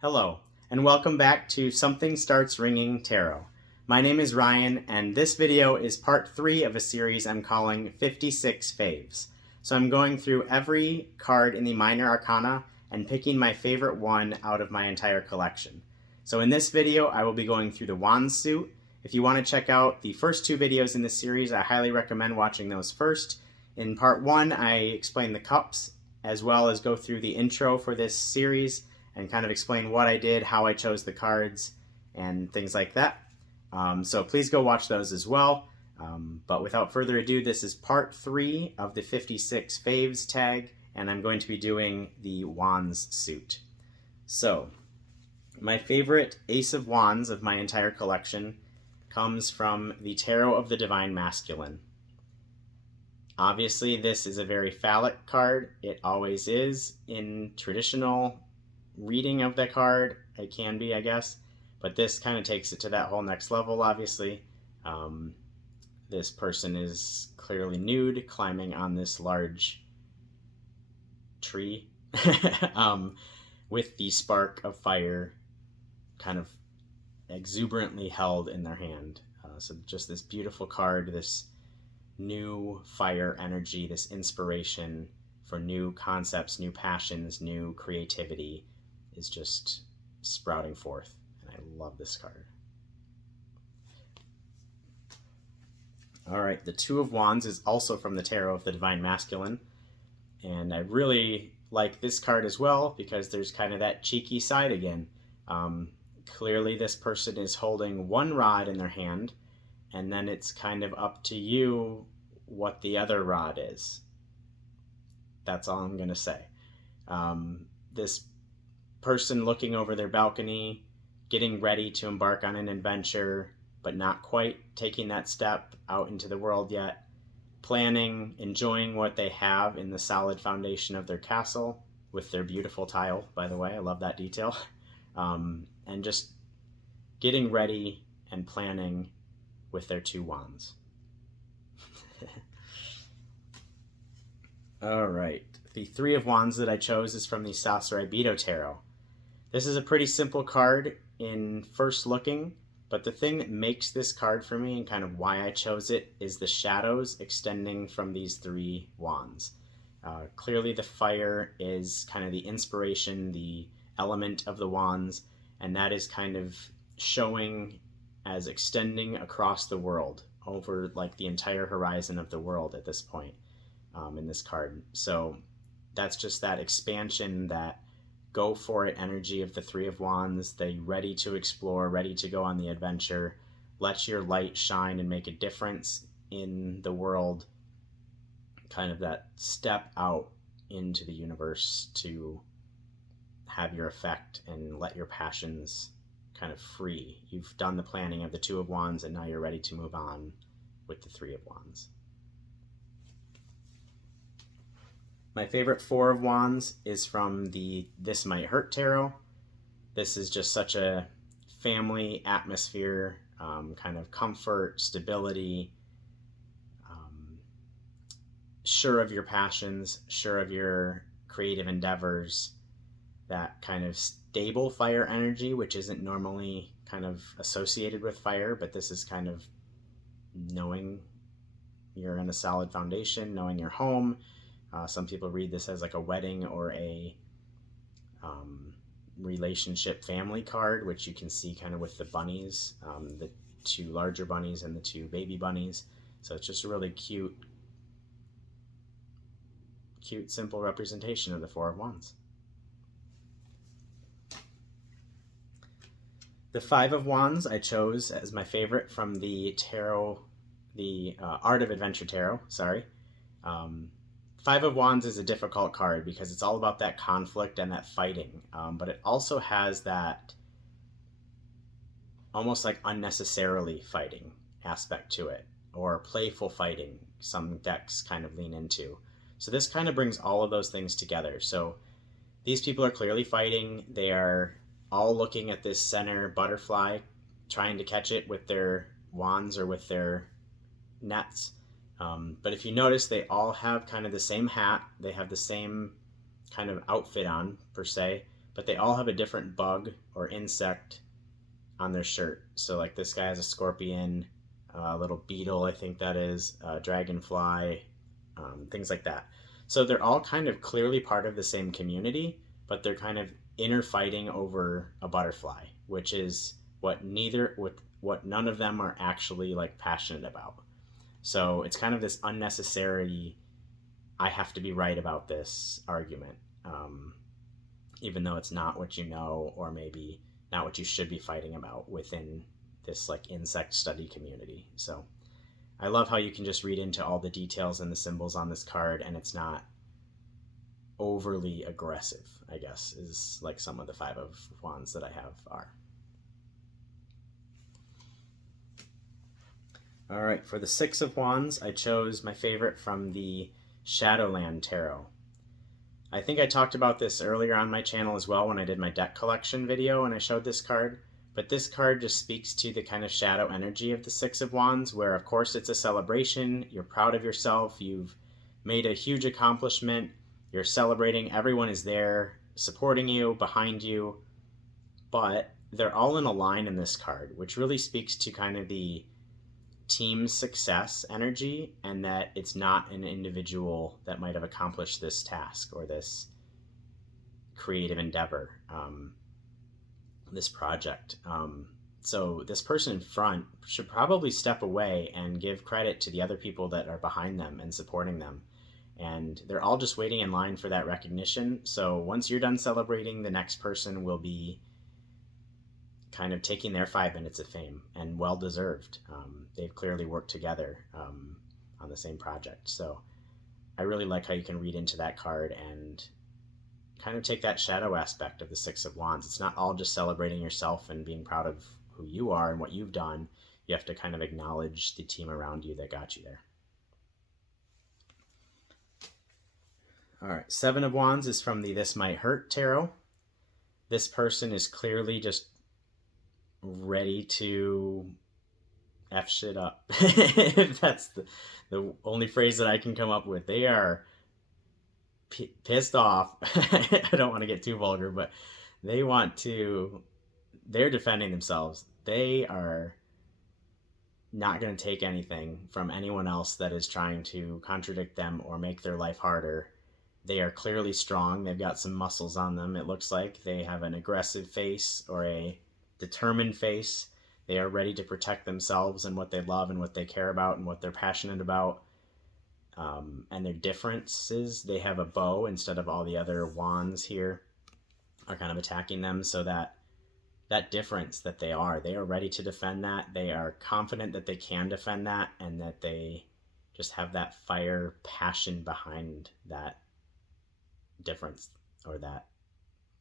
Hello, and welcome back to Something Starts Ringing Tarot. My name is Ryan, and this video is part 3 of a series I'm calling 56 Faves. So I'm going through every card in the Minor Arcana and picking my favorite one out of my entire collection. So in this video, I will be going through the Wands suit. If you want to check out the first 2 videos in this series, I highly recommend watching those first. In part 1, I explain the cups, as well as go through the intro for this series, and kind of explain what I did, how I chose the cards, and things like that. So please go watch those as well. But without further ado, this is part 3 of the 56 Faves tag, and I'm going to be doing the Wands suit. So, my favorite Ace of Wands of my entire collection comes from the Tarot of the Divine Masculine. Obviously, this is a very phallic card. It always is in traditional reading of the card. It can be, I guess, but this kind of takes it to that whole next level. Obviously, this person is clearly nude, climbing on this large tree with the spark of fire kind of exuberantly held in their hand. So just this beautiful card, this new fire energy, this inspiration for new concepts, new passions, new creativity is just sprouting forth, and I love this card. All right, the Two of Wands is also from the Tarot of the Divine Masculine, and I really like this card as well because there's kind of that cheeky side again. Clearly this person is holding one rod in their hand, and then it's kind of up to you what the other rod is. That's all I'm going to say. This person looking over their balcony, getting ready to embark on an adventure, but not quite taking that step out into the world yet, planning, enjoying what they have in the solid foundation of their castle with their beautiful tile, by the way, I love that detail, and just getting ready and planning with their two wands. All right, the Three of Wands that I chose is from the Sassarabito Tarot. This is a pretty simple card in first looking, but the thing that makes this card for me and kind of why I chose it is the shadows extending from these three wands. Clearly the fire is kind of the inspiration, the element of the wands, and that is kind of showing as extending across the world, over like the entire horizon of the world at this point in this card. So that's just that expansion, that go for it energy of the Three of Wands. They ready to explore, ready to go on the adventure. Let your light shine and make a difference in the world. Kind of that step out into the universe to have your effect and let your passions kind of free. You've done the planning of the Two of Wands, and now you're ready to move on with the Three of Wands. My favorite Four of Wands is from the This Might Hurt Tarot. This is just such a family atmosphere, kind of comfort, stability, sure of your passions, sure of your creative endeavors, that kind of stable fire energy, which isn't normally kind of associated with fire, but this is kind of knowing you're in a solid foundation, knowing your home. Some people read this as like a wedding or a relationship family card, which you can see kind of with the bunnies, the two larger bunnies and the two baby bunnies. So it's just a really cute, simple representation of the Four of Wands. The Five of Wands I chose as my favorite from the tarot, the Art of Adventure Tarot, sorry. Five of Wands is a difficult card because it's all about that conflict and that fighting, but it also has that almost like unnecessarily fighting aspect to it, or playful fighting, some decks kind of lean into. So this kind of brings all of those things together. So these people are clearly fighting. They are all looking at this center butterfly, trying to catch it with their wands or with their nets. But if you notice, they all have kind of the same hat. They have the same kind of outfit on, per se, but they all have a different bug or insect on their shirt. So like this guy has a scorpion, a little beetle, I think that is, a dragonfly, things like that. So they're all kind of clearly part of the same community, but they're kind of inner fighting over a butterfly, which is what none of them are actually like passionate about. So it's kind of this unnecessary I have to be right about this argument, um, even though it's not what you know, or maybe not what you should be fighting about within this like insect study community. So I love how you can just read into all the details and the symbols on this card, and it's not overly aggressive, I guess, is like some of the Five of Wands that I have are. All right, for the Six of Wands, I chose my favorite from the Shadowland Tarot. I think I talked about this earlier on my channel as well when I did my deck collection video and I showed this card, but this card just speaks to the kind of shadow energy of the Six of Wands, where of course it's a celebration, you're proud of yourself, you've made a huge accomplishment, you're celebrating, everyone is there supporting you, behind you, but they're all in a line in this card, which really speaks to kind of the team success energy, and that it's not an individual that might have accomplished this task or this creative endeavor, this project. So this person in front should probably step away and give credit to the other people that are behind them and supporting them. And they're all just waiting in line for that recognition. So once you're done celebrating, the next person will be kind of taking their 5 minutes of fame, and well deserved. They've clearly worked together on the same project. So I really like how you can read into that card and kind of take that shadow aspect of the Six of Wands. It's not all just celebrating yourself and being proud of who you are and what you've done. You have to kind of acknowledge the team around you that got you there. All right, Seven of Wands is from the This Might Hurt Tarot. This person is clearly just ready to F shit up. That's the only phrase that I can come up with. They are pissed off. I don't want to get too vulgar, but they're defending themselves. They are not going to take anything from anyone else that is trying to contradict them or make their life harder. They are clearly strong. They've got some muscles on them. It looks like they have an aggressive face or a determined face. They are ready to protect themselves and what they love and what they care about and what they're passionate about. And their differences, they have a bow instead of all the other wands here are kind of attacking them. So that difference that they are ready to defend that. They are confident that they can defend that, and that they just have that fire passion behind that difference or that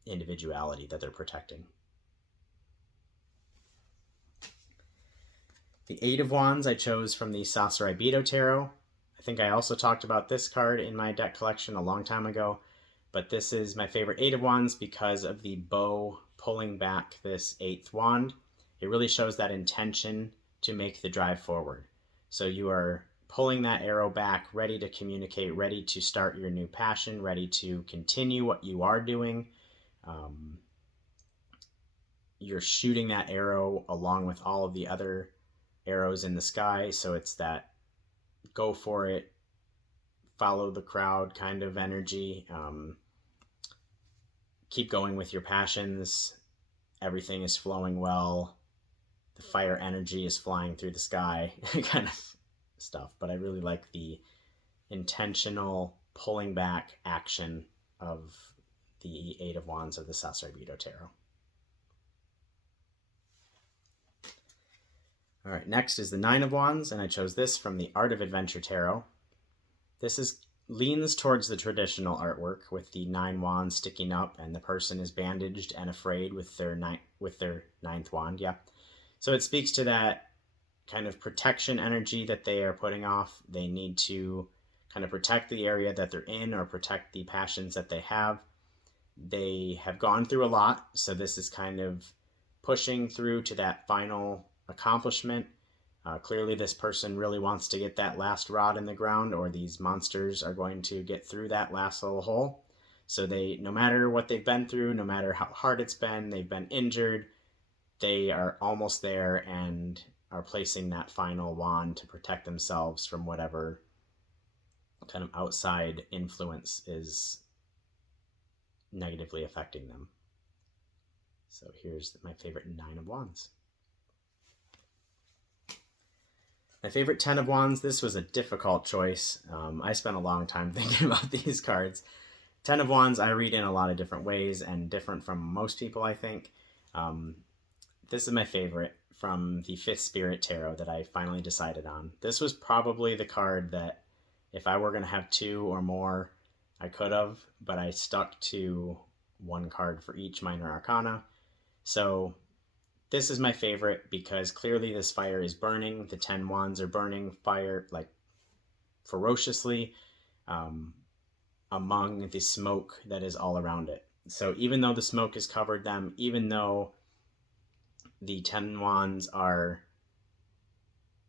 individuality that they're protecting. The Eight of Wands I chose from the Sasarai Bito Tarot. I think I also talked about this card in my deck collection a long time ago, but this is my favorite Eight of Wands because of the bow pulling back this eighth wand. It really shows that intention to make the drive forward. So you are pulling that arrow back, ready to communicate, ready to start your new passion, ready to continue what you are doing. You're shooting that arrow along with all of the other arrows in the sky, so it's that go for it, follow the crowd kind of energy. Keep going with your passions. Everything is flowing well. The fire energy is flying through the sky kind of stuff. But I really like the intentional pulling back action of the Eight of Wands of the Sasarai Bito Tarot. All right, next is the Nine of Wands, and I chose this from the Art of Adventure Tarot. This leans towards the traditional artwork with the 9 wands sticking up, and the person is bandaged and afraid with their ninth wand. Yeah, so it speaks to that kind of protection energy that they are putting off. They need to kind of protect the area that they're in or protect the passions that they have. They have gone through a lot, so this is kind of pushing through to that final accomplishment. Clearly this person really wants to get that last rod in the ground, or these monsters are going to get through that last little hole. So they, no matter what they've been through, no matter how hard it's been, they've been injured, they are almost there and are placing that final wand to protect themselves from whatever kind of outside influence is negatively affecting them. So here's my favorite 9 of Wands. My favorite 10 of Wands, this was a difficult choice. I spent a long time thinking about these cards. 10 of Wands I read in a lot of different ways and different from most people, I think. This is my favorite from the Fifth Spirit Tarot that I finally decided on. This was probably the card that if I were going to have 2 or more, I could have, but I stuck to 1 card for each minor arcana. So this is my favorite because clearly this fire is burning. The 10 wands are burning fire like ferociously among the smoke that is all around it. So even though the smoke has covered them, even though the 10 wands are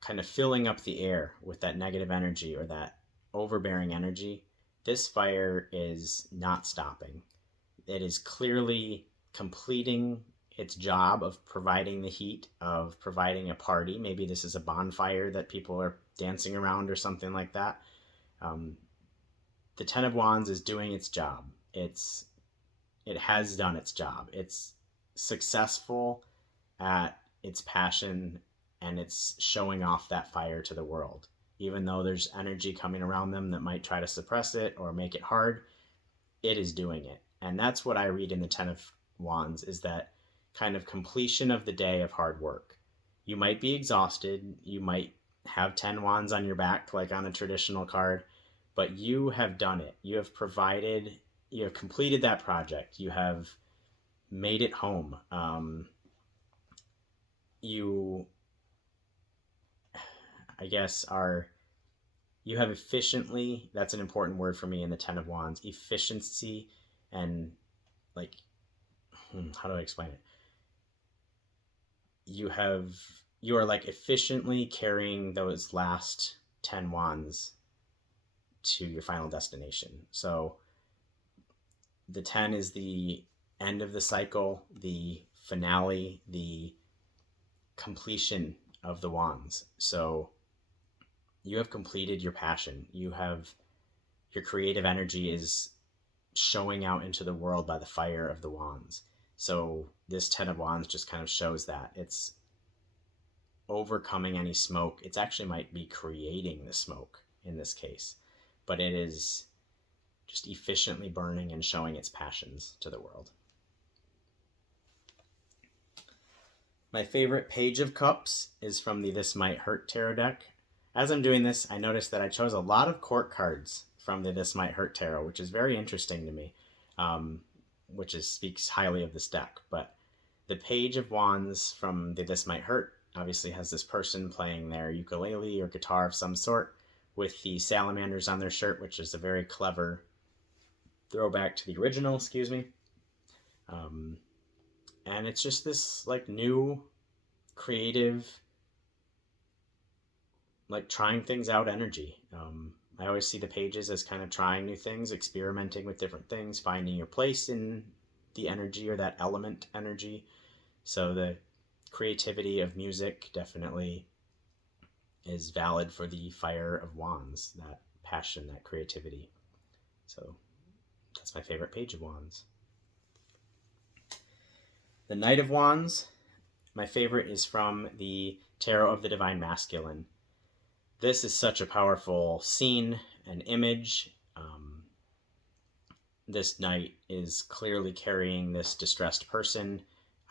kind of filling up the air with that negative energy or that overbearing energy, this fire is not stopping. It is clearly completing its job of providing the heat, of providing a party. Maybe this is a bonfire that people are dancing around or something like that. The 10 of Wands is doing its job. It has done its job. It's successful at its passion, and it's showing off that fire to the world. Even though there's energy coming around them that might try to suppress it or make it hard, it is doing it. And that's what I read in the 10 of Wands, is that kind of completion of the day of hard work. You might be exhausted. You might have 10 wands on your back, like on a traditional card, but you have done it. You have provided, you have completed that project. You have made it home. You, I guess, you have efficiently, that's an important word for me in the 10 of Wands, efficiency and like, how do I explain it? You are like efficiently carrying those last 10 wands to your final destination. So the 10 is the end of the cycle, the finale, the completion of the wands. So you have completed your passion. Your creative energy is showing out into the world by the fire of the wands. So this 10 of Wands just kind of shows that. It's overcoming any smoke. It actually might be creating the smoke in this case, but it is just efficiently burning and showing its passions to the world. My favorite Page of Cups is from the This Might Hurt Tarot deck. As I'm doing this, I noticed that I chose a lot of court cards from the This Might Hurt Tarot, which is very interesting to me. Speaks highly of this deck. But the Page of Wands from the This Might Hurt obviously has this person playing their ukulele or guitar of some sort with the salamanders on their shirt, which is a very clever throwback to the original, excuse me. And it's just this like new, creative, like trying things out energy. I always see the pages as kind of trying new things, experimenting with different things, finding your place in the energy or that element energy. So the creativity of music definitely is valid for the Fire of Wands, that passion, that creativity. So that's my favorite Page of Wands. The Knight of Wands, my favorite, is from the Tarot of the Divine Masculine. This is such a powerful scene and image. This knight is clearly carrying this distressed person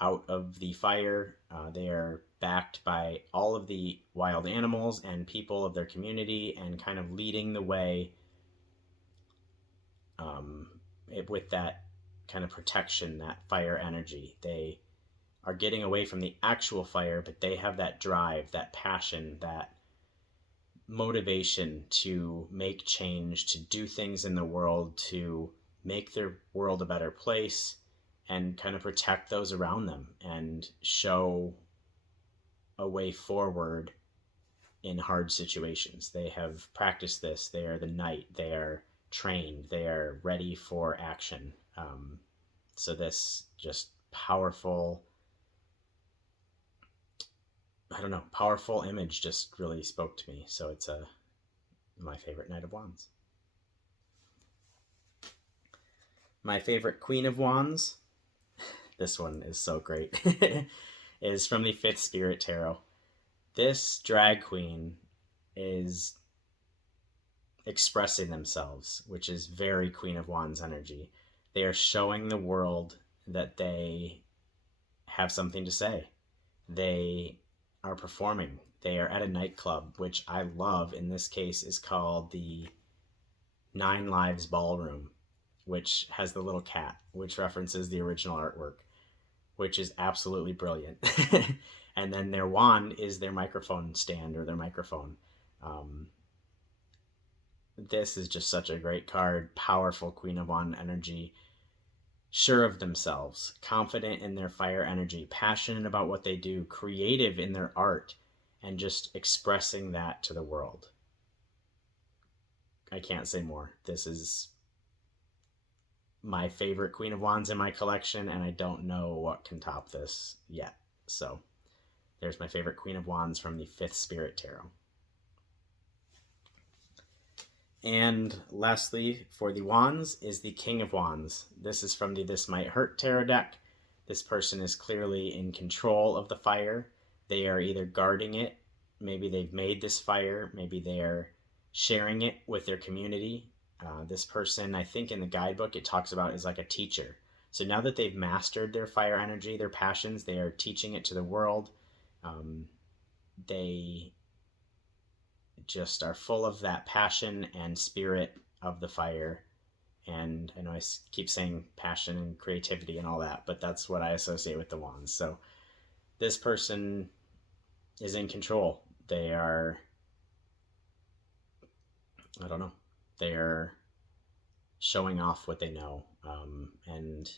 out of the fire. They are backed by all of the wild animals and people of their community and kind of leading the way with that kind of protection, that fire energy. They are getting away from the actual fire, but they have that drive, that passion, that motivation to make change, to do things in the world, to make their world a better place, and kind of protect those around them and show a way forward in hard situations. They have practiced this. They are the knight. They are trained. They are ready for action. So this just powerful, I don't know, powerful image just really spoke to me. So it's my favorite Knight of Wands. My favorite Queen of Wands, this one is so great, is from the Fifth Spirit Tarot. This drag queen is expressing themselves, which is very Queen of Wands energy. They are showing the world that they have something to say. They are performing. They are at a nightclub, which I love. In this case is called the Nine Lives Ballroom, which has the little cat, which references the original artwork, which is absolutely brilliant. And then their wand is their microphone stand or their microphone. This is just such a great card. Powerful Queen of Wands energy. Sure of themselves, confident in their fire energy, passionate about what they do, creative in their art, and just expressing that to the world. I can't say more. This is my favorite Queen of Wands in my collection, and I don't know what can top this yet. So there's my favorite Queen of Wands from the Fifth Spirit Tarot. And lastly, for the Wands, is the King of Wands. This is from the This Might Hurt Tarot deck. This person is clearly in control of the fire. They are either guarding it, maybe they've made this fire, maybe they're sharing it with their community. This person, I think in the guidebook, it talks about is like a teacher. So now that they've mastered their fire energy, their passions, they are teaching it to the world. They just are full of that passion and spirit of the fire. And I know I keep saying passion and creativity and all that, but that's what I associate with the Wands. So this person is in control. They are, I don't know, they are showing off what they know, and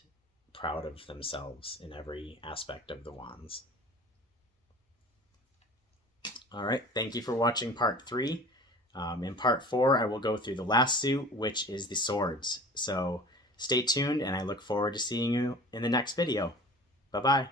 proud of themselves in every aspect of the Wands. All right, thank you for watching part 3. In part 4, I will go through the last suit, which is the swords. So stay tuned, and I look forward to seeing you in the next video. Bye-bye.